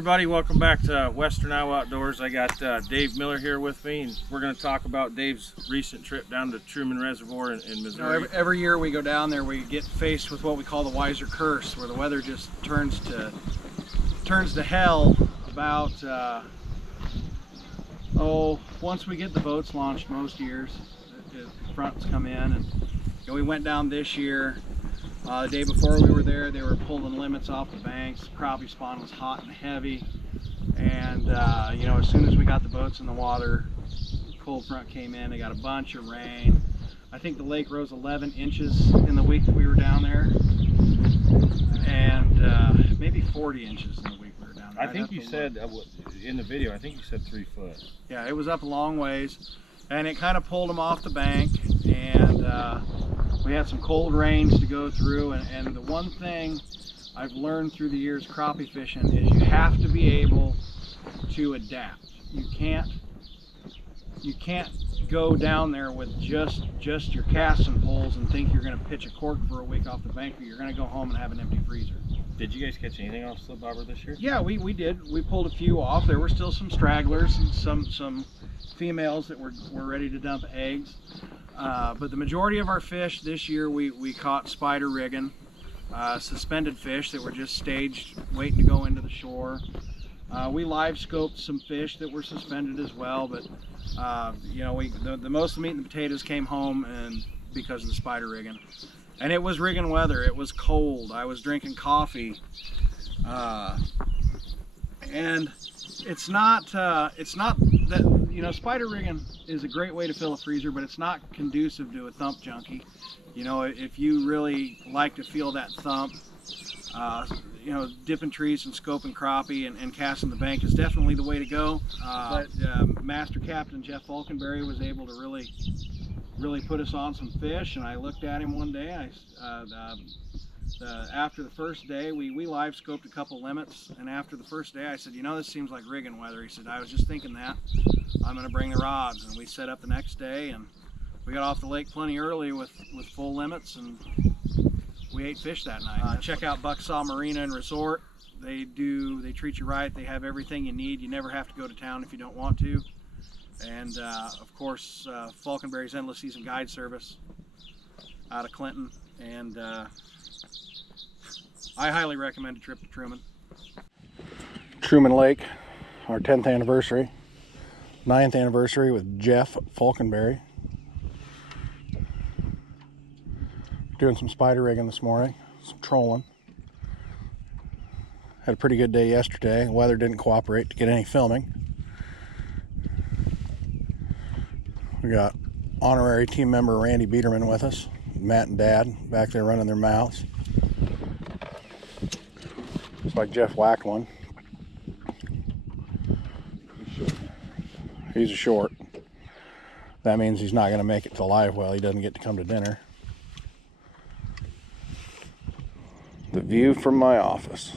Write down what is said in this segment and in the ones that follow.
everybody, welcome back to Western Iowa Outdoors. I got Dave Miller here with me, and we're going to talk about Dave's recent trip down to Truman Reservoir in Missouri. You know, every year we go down there, we get faced with what we call the Wiser Curse, where the weather just turns to hell about once we get the boats launched most years. The fronts come in, and we went down this year. The day before we were there, they were pulling limits off the banks. Crappie spawn was hot and heavy, and you know, as soon as we got the boats in the water, cold front came in. They got a bunch of rain. I think the lake rose 11 inches in the week that we were down there, and maybe 40 inches in the week we were down there. I think you said in the video, I think you said 3 foot. Yeah, it was up a long ways, and it kind of pulled them off the bank, and we had some cold rains to go through, and the one thing I've learned through the years crappie fishing is you have to be able to adapt. You can't go down there with just your casting poles and think you're going to pitch a cork for a week off the bank, but you're going to go home and have an empty freezer. Did you guys catch anything off slip bobber this year? Yeah, we did. We pulled a few off. There were still some stragglers and some females that were ready to dump eggs. But the majority of our fish this year we caught spider rigging, suspended fish that were just staged waiting to go into the shore. We live scoped some fish that were suspended as well, but you know, the most of the meat and the potatoes came home and because of the spider rigging. And it was rigging weather. It was cold. I was drinking coffee, and it's not that, you know, spider rigging is a great way to fill a freezer, but it's not conducive to a thump junkie. You know, if you really like to feel that thump, you know, dipping trees and scoping crappie and casting the bank is definitely the way to go. But Master Captain Jeff Falkenberry was able to really put us on some fish, and I looked at him one day. After the first day, we live scoped a couple limits, and after the first day I said, you know, this seems like rigging weather. He said, I was just thinking that. I'm going to bring the rods. And we set up the next day, and we got off the lake plenty early with full limits, and we ate fish that night. Check out Bucksaw Marina and Resort. They treat you right. They have everything you need. You never have to go to town if you don't want to. And of course, Falkenberry's Endless Season Guide Service out of Clinton, and I highly recommend a trip to Truman. Truman Lake, our 10th anniversary, 9th anniversary with Jeff Falkenberry. Doing some spider rigging this morning, some trolling. Had a pretty good day yesterday. The weather didn't cooperate to get any filming. We got honorary team member Randy Biederman with us. Matt and Dad back there running their mouths. Looks like Jeff whacked one. He's a short. That means he's not going to make it to live well. He doesn't get to come to dinner. The view from my office.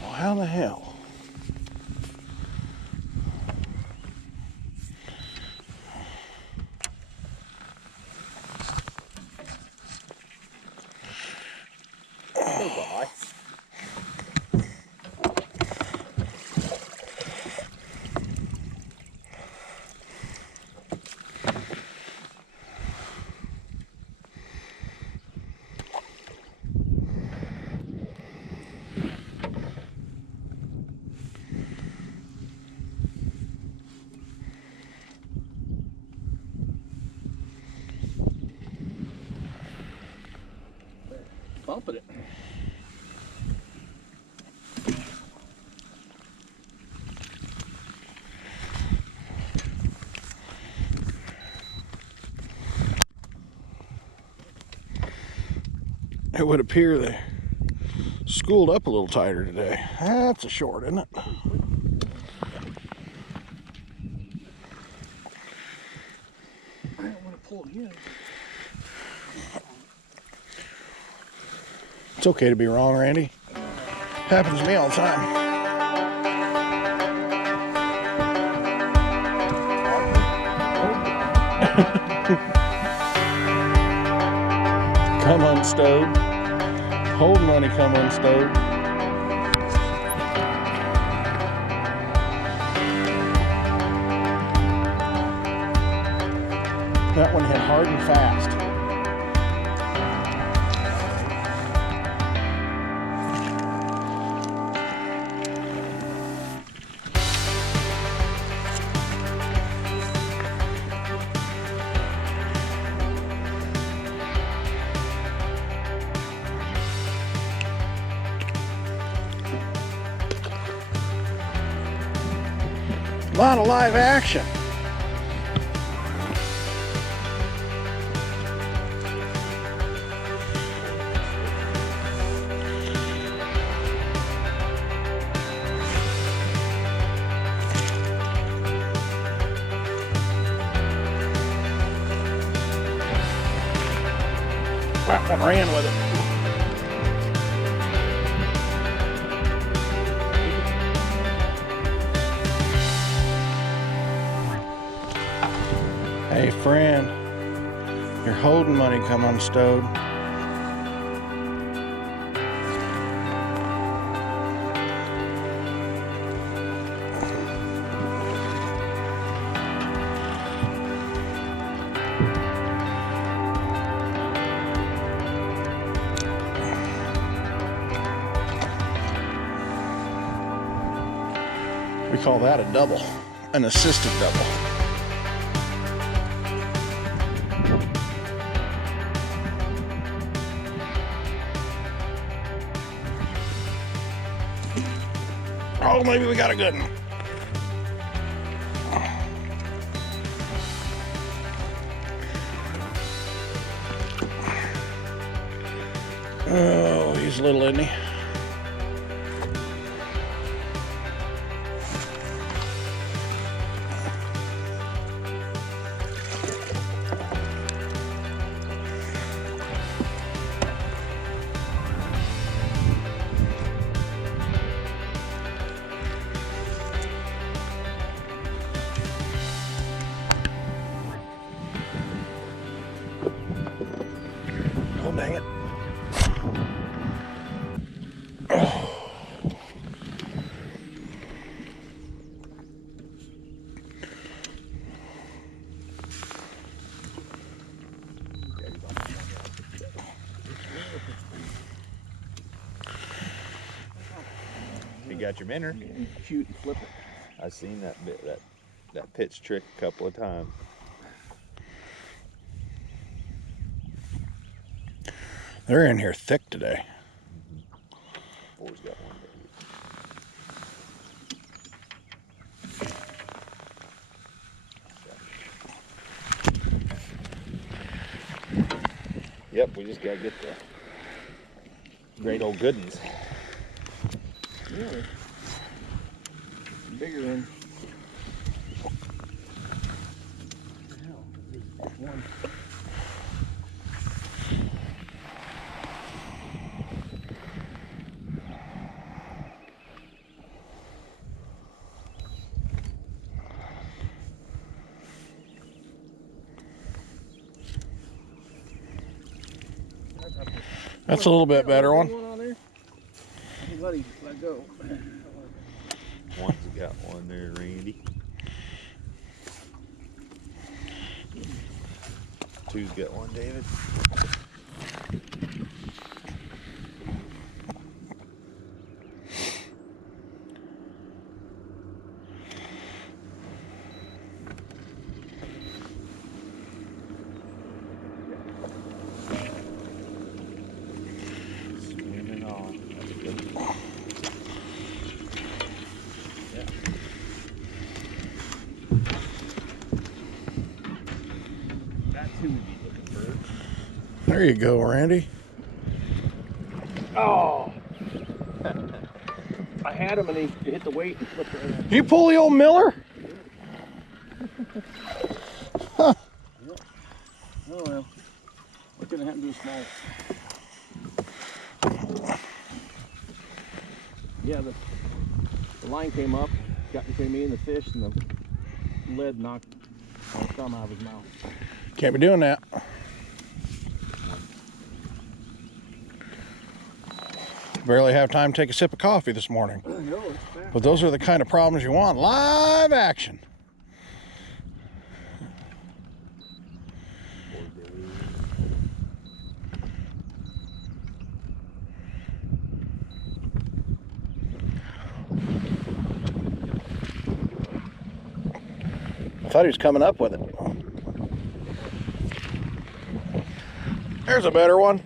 Well, how the hell? Goodbye. Bumping it. It would appear they schooled up a little tighter today. That's a short, isn't it? I don't want to pull it in. It's okay to be wrong, Randy. Happens to me all the time. come unstowed. Hold money come unstowed. That one hit hard and fast. A lot of live action. That one ran with it. Hey friend, your holding money come unstowed. We call that a double, an assisted double. Oh, maybe we got a good one. Oh, he's little, isn't he? Oh, dang it. Oh. You got your minnow. Shoot and flip it. I've seen that that pitch trick a couple of times. They're in here thick today. Boy's got one. Yep, we just gotta get the great old good ones. Really? Bigger than. One. That's a little bit better one. On there? Let him let go. One's got one there, Randy. Two's got one, David. Swimming on. That's a good one. That's who we'd be looking for. There you go, Randy. Oh! I had him and he hit the weight and flipped right. You pull the old Miller? Huh. Yep. Oh well. What could have happened to a small? Yeah, the line came up, got between me and the fish, and the lead knocked my thumb out of his mouth. Can't be doing that. Barely have time to take a sip of coffee this morning. But those are the kind of problems you want. Live action. I thought he was coming up with it. There's a better one.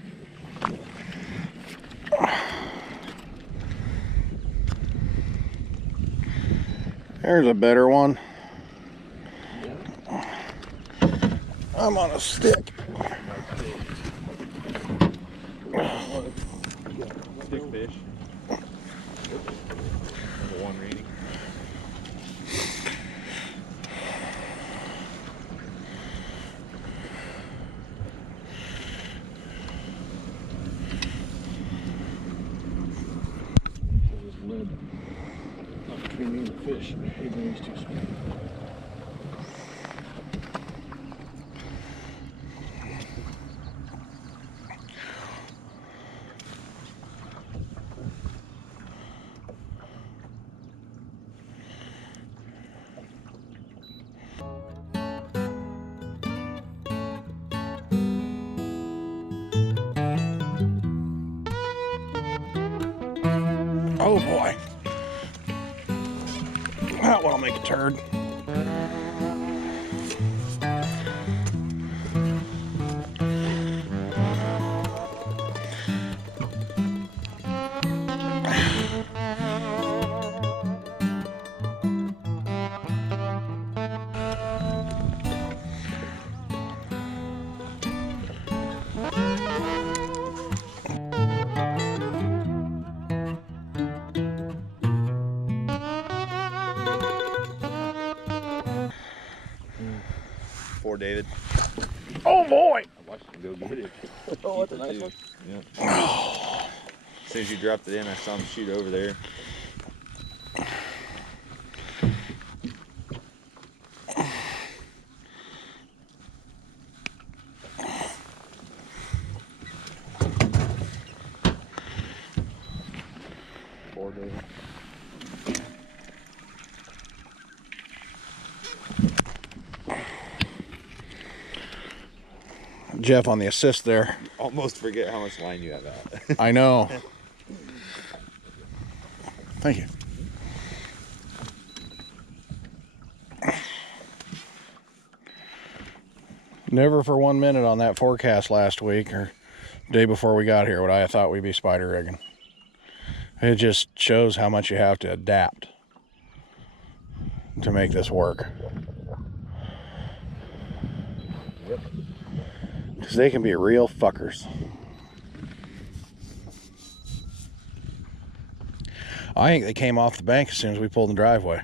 There's a better one. I'm on a stick. Stick fish. Number one rating. Between me and the fish, even these two small. Oh boy. That one'll make a turd. Poor David. Oh boy! I watched him go get it. Oh, that's a nice one. Yeah. As soon as you dropped it in, I saw him shoot over there. Poor David. Jeff on the assist there. Almost forget how much line you have out. I know. Thank you. Never for 1 minute on that forecast last week or day before we got here would I have thought we'd be spider rigging. It just shows how much you have to adapt to make this work. Yep. Because they can be real fuckers. I think they came off the bank as soon as we pulled in the driveway.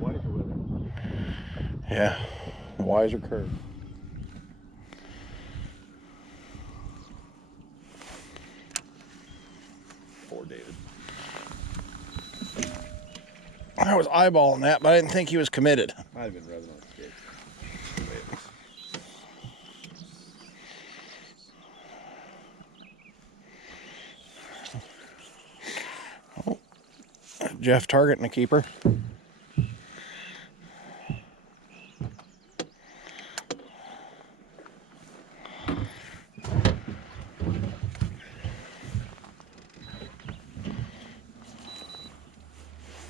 Wiser with it. Yeah, the wiser curve. Poor David. I was eyeballing that, but I didn't think he was committed. Might have been rubbing on the stick. Jeff targeting a keeper.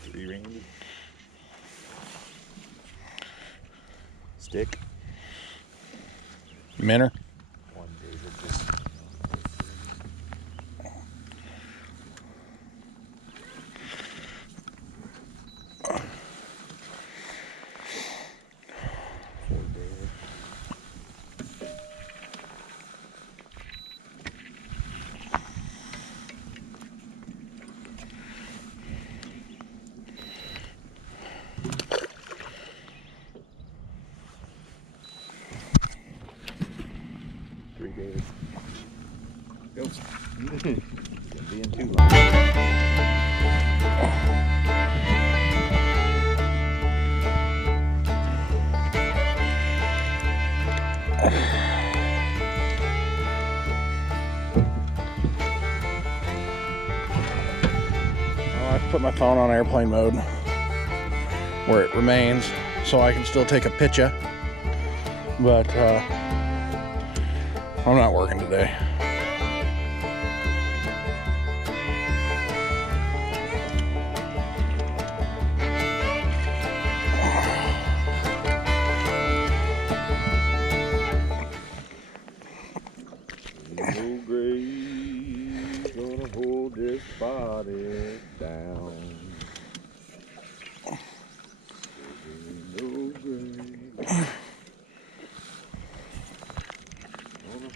Three-ringed. Stick. Minner. One David just. Poor David. Three David. Go. Be in two lines. put my phone on airplane mode where it remains so I can still take a picture. But I'm not working today. No grave gonna hold this body down. No grave gonna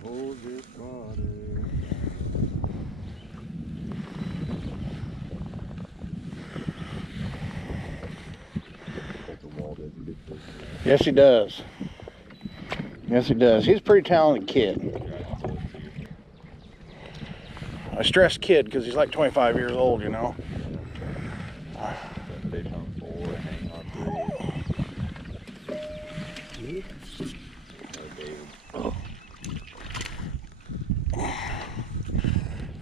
hold this body. Yes, he does. Yes, he does. He's a pretty talented kid. I stress kid because he's like 25 years old, you know. Fish on 4, hang on 3.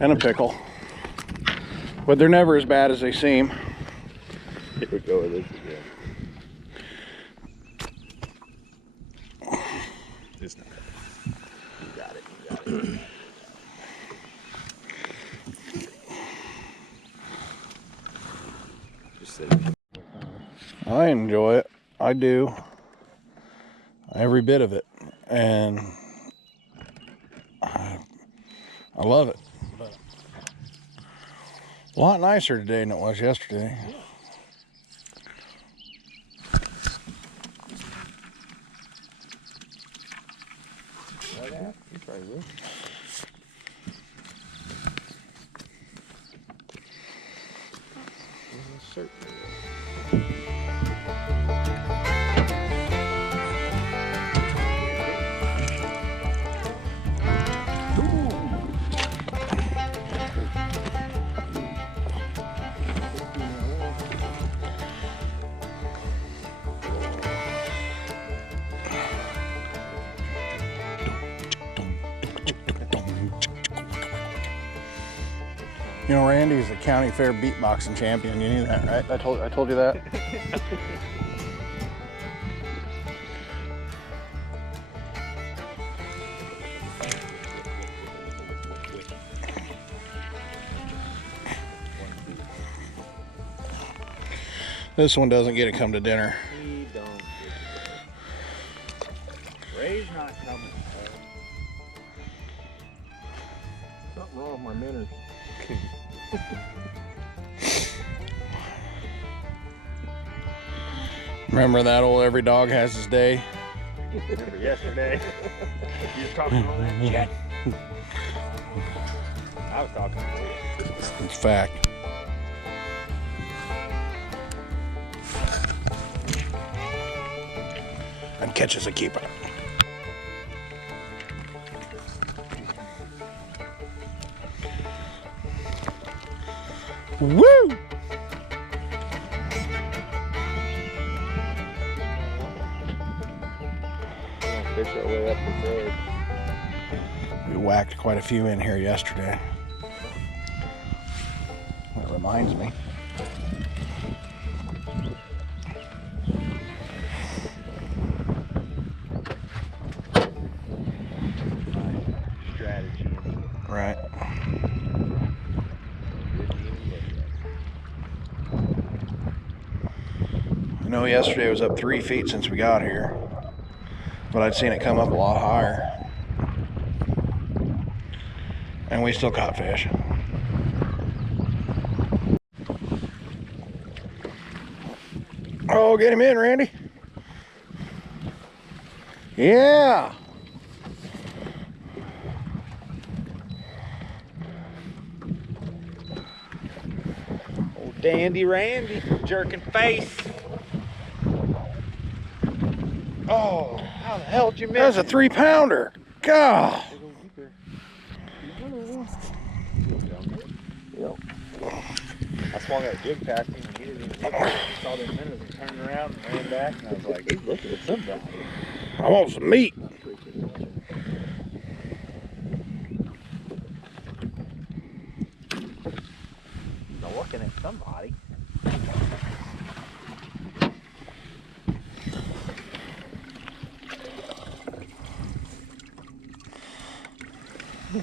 And a pickle. But they're never as bad as they seem. Here we go with this again. It's not. You got it. You got it. Just sit. I enjoy it. I do. Every bit of it. And I love it. But a lot nicer today than it was yesterday. Right out. You probably will. Certainly will. You know, Randy's the county fair beatboxing champion. You knew that, right? I told you that. This one doesn't get to come to dinner. He don't get it. Ray's not coming. Something wrong with my minnows. Remember that old every dog has his day? Remember yesterday? You were talking all that shit. I was talking to you. It's a fact. And catches a keeper. Woo! Fish our way up the road. We whacked quite a few in here yesterday. That reminds me. Strategy. Right. I know yesterday was up 3 feet since we got here, but I'd seen it come up a lot higher. And we still caught fish. Oh, get him in, Randy. Yeah. Old Dandy Randy, jerking face. Oh, how the hell did you miss? That's a 3-pounder. God. I swung that jig past him and he didn't even look at it. He saw them minnows and turned around and ran back, and I was like, he's looking at somebody. I want some meat. He's looking at somebody.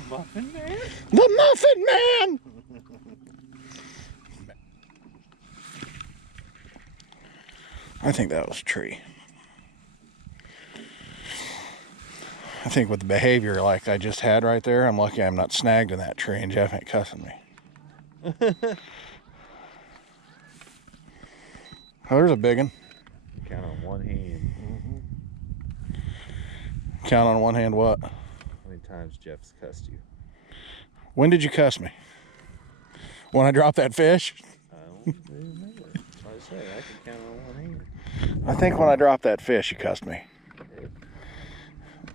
Muffin Man? The Muffin Man! I think that was a tree. I think with the behavior like I just had right there, I'm lucky I'm not snagged in that tree and Jeff ain't cussing me. Oh, there's a big one. Count on one hand. Count on one hand what? How many times Jeff's cussed you? When did you cuss me? When I dropped that fish? I don't remember. That's what I say. I can count on one hand. I think when I dropped that fish, you cussed me.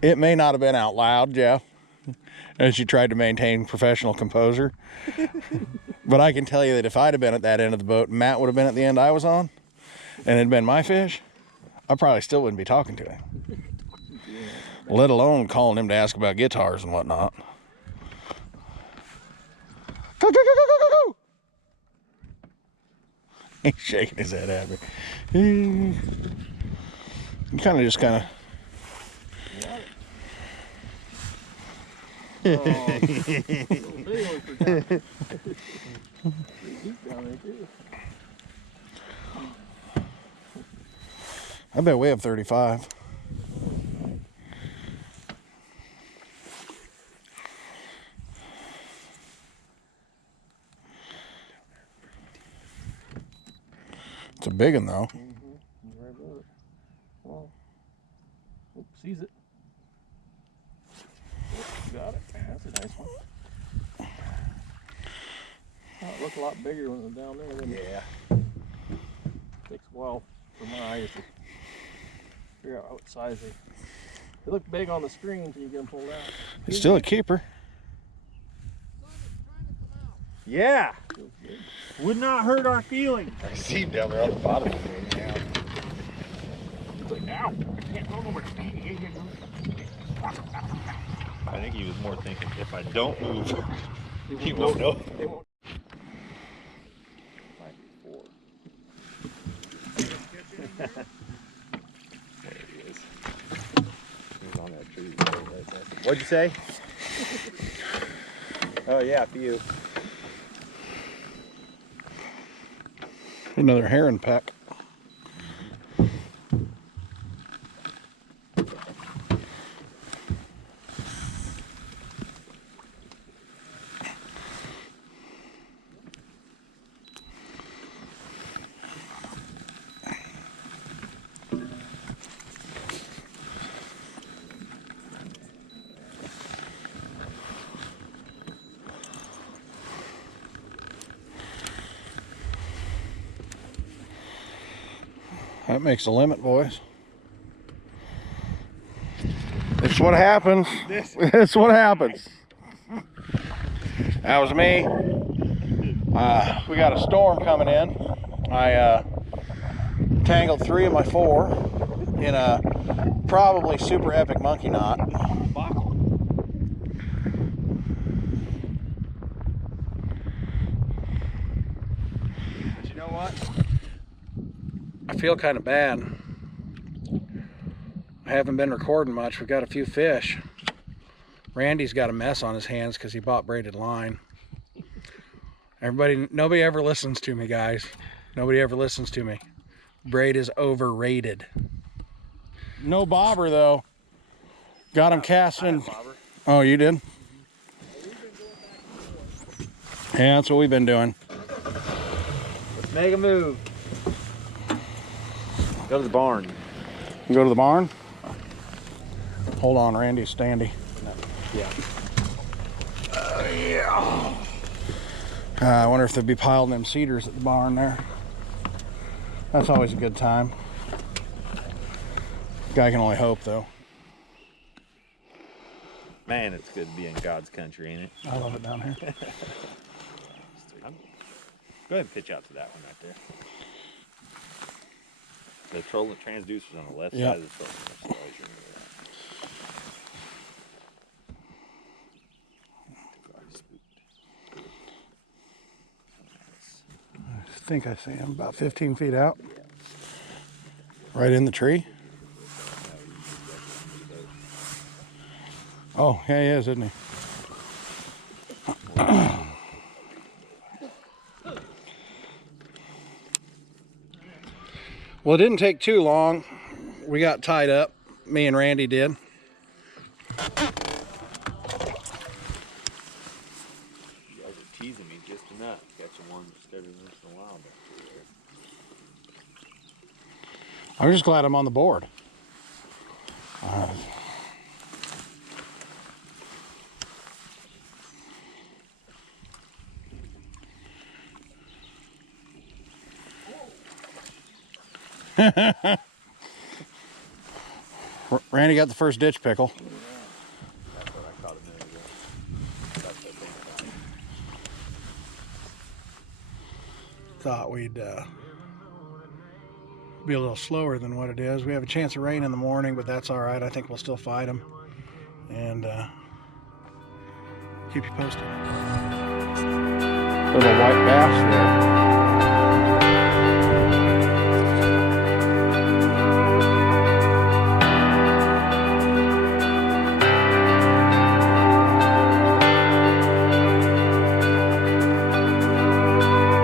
It may not have been out loud, Jeff, as you tried to maintain professional composure. But I can tell you that if I'd have been at that end of the boat, Matt would have been at the end I was on, and it had been my fish, I probably still wouldn't be talking to him. Let alone calling him to ask about guitars and whatnot. Go, go, go, go, go, go, go. He's shaking his head at me. You kind of just kind of. I bet we have 35. It's a big one though. Right above it. Well, sees it. Got it. That's a nice one. Oh, it looked a lot bigger when it was down there. Than Yeah. Takes a while for my eyes to figure out what size they look big on the screen until you get them pulled out. It's still a keeper. Yeah. Would not hurt our feelings. I see him down there on the bottom. Yeah. It's like, ow, I can't go nowhere. I think he was more thinking, if I don't move, he won't know. They won't. There he is. He's on that tree. What'd you say? Oh yeah, for you. Another heron peck. That makes a limit, boys. It's what happens. It's what happens. That was me. We got a storm coming in. I tangled 3 of my 4 in a probably super epic monkey knot. But you know what? I feel kind of bad. I haven't been recording much. We've got a few fish. Randy's got a mess on his hands because he bought braided line. Nobody ever listens to me, guys. Nobody ever listens to me. Braid is overrated. No bobber though. Got him casting. Oh, you did? Yeah, that's what we've been doing. Let's make a move. Go to the barn. You go to the barn? Hold on, Randy's standy. Yeah. Yeah. I wonder if they'd be piling them cedars at the barn there. That's always a good time. Guy can only hope, though. Man, it's good to be in God's country, ain't it? I love it down here. Go ahead and pitch out to that one right there. The trolling transducer's on the left side of the trolling. So always remember I think I see him about 15 feet out. Right in the tree. Oh, yeah, he is, isn't he? Well, it didn't take too long. We got tied up. Me and Randy did. You guys are teasing me just enough. Catching one just every once in a while back there. I'm just glad I'm on the board. Randy got the first ditch pickle. That's what I caught a minute ago. That's the thing about it. Thought we'd be a little slower than what it is. We have a chance of rain in the morning, but that's all right. I think we'll still fight them and keep you posted. Little white bass there.